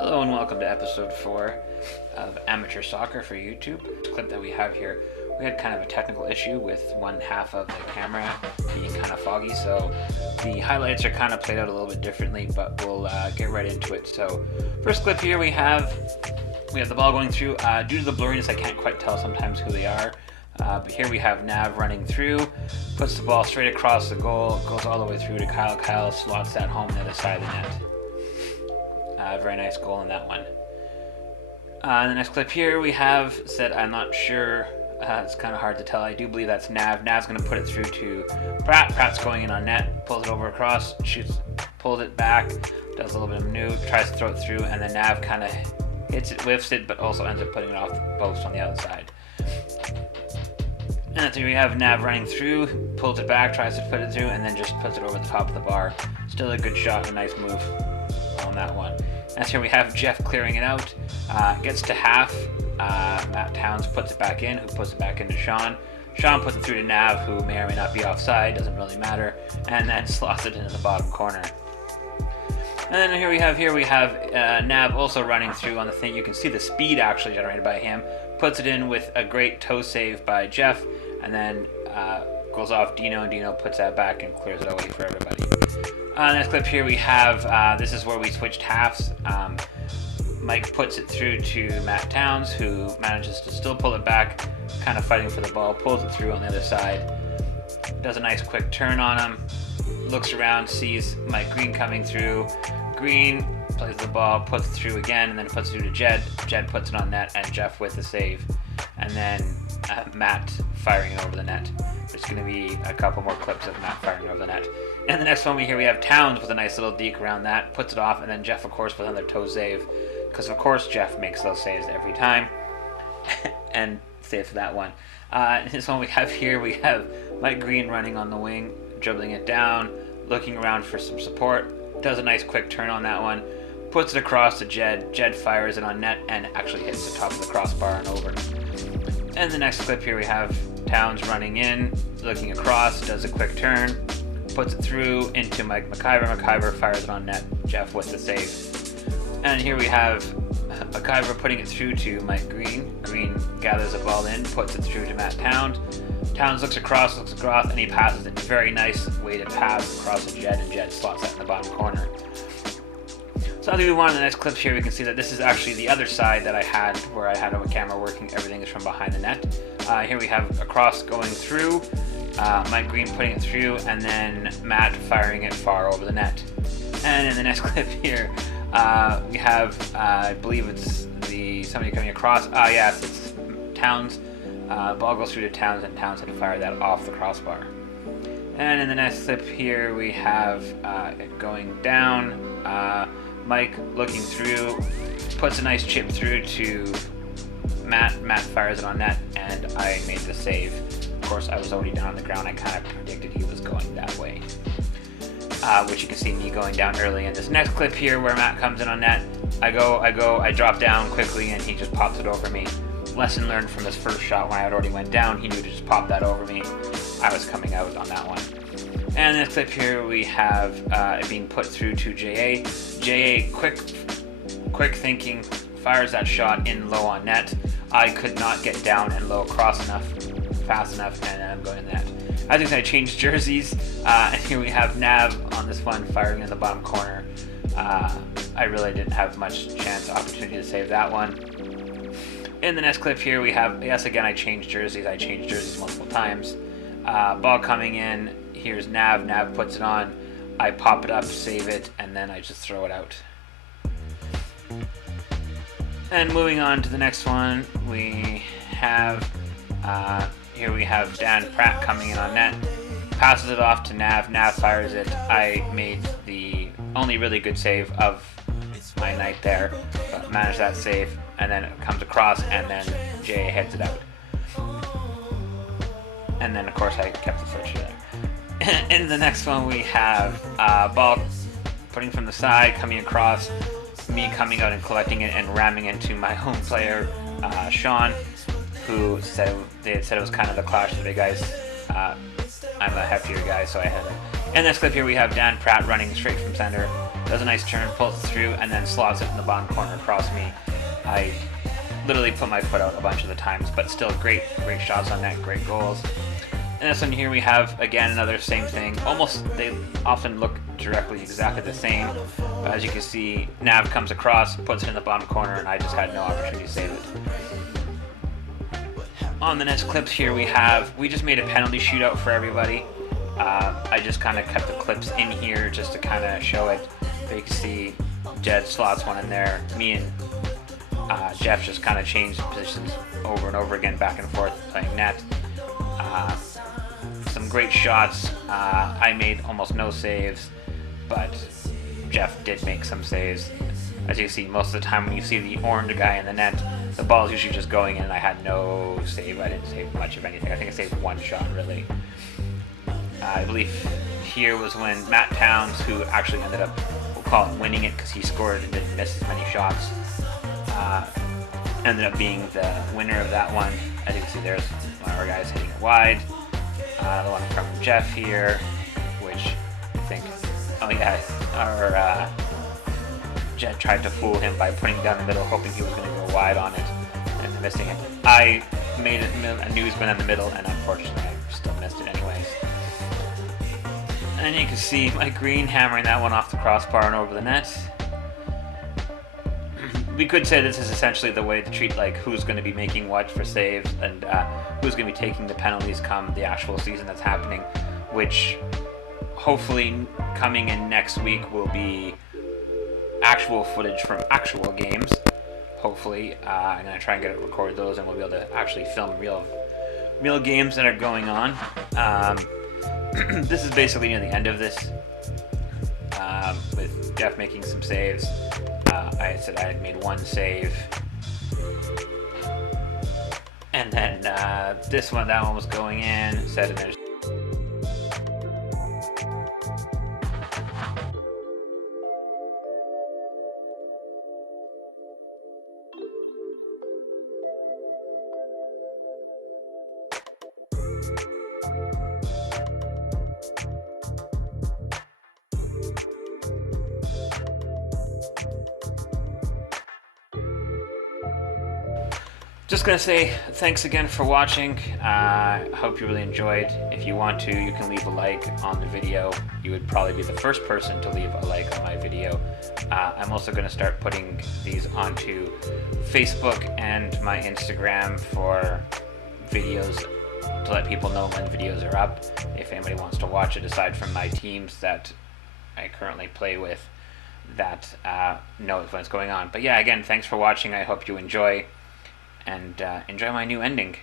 Hello and welcome to episode 4 of Amateur Soccer for YouTube. The clip that we have here, we had kind of a technical issue with one half of the camera being kind of foggy, so the highlights are kind of played out a little bit differently, but we'll get right into it. So first clip here we have the ball going through. Due to the blurriness, I can't quite tell sometimes who they are. But here we have Nav running through, puts the ball straight across the goal, goes all the way through to Kyle. Kyle slots that home on the other side of the net. Very nice goal in that one. The next clip here we have said, I'm not sure, it's kind of hard to tell. I do believe that's Nav. Nav's going to put it through to Pratt. Pratt's going in on net, pulls it over across, shoots, pulls it back, does a little bit of maneuver, tries to throw it through, and then Nav kind of hits it, whiffs it, but also ends up putting it off the post on the other side. And then we have Nav running through, pulls it back, tries to put it through, and then just puts it over the top of the bar. Still a good shot, a nice move on that one. And here we have Jeff clearing it out, gets to half, Matt Towns puts it back in, who puts it back into Sean. Sean puts it through to Nav, who may or may not be offside, doesn't really matter, and then slots it into the bottom corner. And then here we have Nav also running through on the thing. You can see the speed actually generated by him, puts it in with a great toe save by Jeff, and then goes off Dino, and Dino puts that back and clears it away for everybody. Next clip here we have, this is where we switched halves. Mike puts it through to Matt Towns, who manages to still pull it back, kind of fighting for the ball, pulls it through on the other side, does a nice quick turn on him, looks around, sees Mike Green coming through. Green plays the ball, puts it through again, and then puts it through to Jed. Jed puts it on net, and Jeff with the save. And then Matt firing it over the net. There's going to be a couple more clips of Matt firing over the net. And the next one we have Towns with a nice little deke around that, puts it off, and then Jeff, of course, with another toe save. Because, of course, Jeff makes those saves every time. And saves that one. This one we have Mike Green running on the wing, dribbling it down, looking around for some support. Does a nice quick turn on that one, puts it across to Jed. Jed fires it on net and actually hits the top of the crossbar and over. And the next clip here we have Towns running in, looking across, does a quick turn, puts it through into Mike McIver. McIver fires it on net. Jeff with the save. And here we have McIver putting it through to Mike Green. Green gathers the ball in, puts it through to Matt Towns. Towns looks across, and he passes it. Very nice weighted pass across to Jed, and Jed slots that in the bottom corner. So I'll do one of the next clips here. We can see that this is actually the other side that I had, where I had a camera working. Everything is from behind the net. Here we have a cross going through, Mike Green putting it through, and then Matt firing it far over the net. And in the next clip here, we have, I believe it's somebody coming across. Yes, it's Towns. Ball goes through to Towns, and Towns had to fire that off the crossbar. And in the next clip here, we have it going down. Mike looking through, puts a nice chip through to Matt. Matt fires it on net, and I made the save. Of course, I was already down on the ground. I kind of predicted he was going that way. Which you can see me going down early. In this next clip here, where Matt comes in on net, I drop down quickly, and he just pops it over me. Lesson learned from his first shot when I had already went down. He knew to just pop that over me. I was coming out on that one. And in this clip here, we have it being put through to JA. JA, quick thinking, fires that shot in low on net. I could not get down and low fast enough, and I'm going in the net. As you can see, I changed jerseys, and here we have Nav on this one firing in the bottom corner. I really didn't have much opportunity to save that one. In the next clip here we have, yes, again I changed jerseys. I changed jerseys multiple times. Ball coming in, here's Nav. Nav puts it on. I pop it up, save it, and then I just throw it out. And moving on to the next one, we have, here we have Dan Pratt coming in on net. Passes it off to Nav. Nav fires it. I made the only really good save of my night there, but managed that save. And then it comes across, and then Jay heads it out. And then, of course, I kept the switch there. In the next one, we have ball putting from the side, coming across, me coming out and collecting it and ramming into my home player, Sean, who said it was kind of the clash of the big guys. I'm a heftier guy, so I had it. In this clip here, we have Dan Pratt running straight from center, does a nice turn, pulls it through, and then slots it in the bottom corner across me. I literally put my foot out a bunch of the times, but still great shots on net, great goals. And this one here we have, again, another same thing. Almost, they often look directly exactly the same. But as you can see, Nav comes across, puts it in the bottom corner, and I just had no opportunity to save it. On the next clips here we just made a penalty shootout for everybody. I just kind of kept the clips in here just to kind of show it. But you can see Jed slots one in there. Me and Jeff just kind of changed positions over and over again, back and forth, playing net. Some great shots. I made almost no saves, but Jeff did make some saves. As you can see, most of the time when you see the orange guy in the net, the ball is usually just going in, and I had no save. I didn't save much of anything. I think I saved one shot, really. I believe here was when Matt Towns, who actually ended up, we'll call it winning it because he scored and didn't miss as many shots, ended up being the winner of that one. As you can see, there's one of our guys hitting it wide. The one from Jeff here, which I think, oh yeah, our Jed tried to fool him by putting it down the middle, hoping he was going to go wide on it, and missing it. I made it, I knew he was going in the middle, and unfortunately I still missed it anyways. And you can see Mike Green hammering that one off the crossbar and over the net. We could say this is essentially the way to treat like who's going to be making what for saves and who's going to be taking the penalties come the actual season that's happening, which hopefully coming in next week will be actual footage from actual games. Hopefully, I'm going to try and get it recorded those, and we'll be able to actually film real games that are going on. This is basically near the end of this, with Jeff making some saves. I said I had made one save, and then that one was going in. Said there's just gonna say thanks again for watching. I hope you really enjoyed. If you want to, you can leave a like on the video. You would probably be the first person to leave a like on my video. I'm also gonna start putting these onto Facebook and my Instagram for videos to let people know when videos are up. If anybody wants to watch it, aside from my teams that I currently play with, that know what's going on. But yeah, again, thanks for watching. I hope you enjoy. And enjoy my new ending.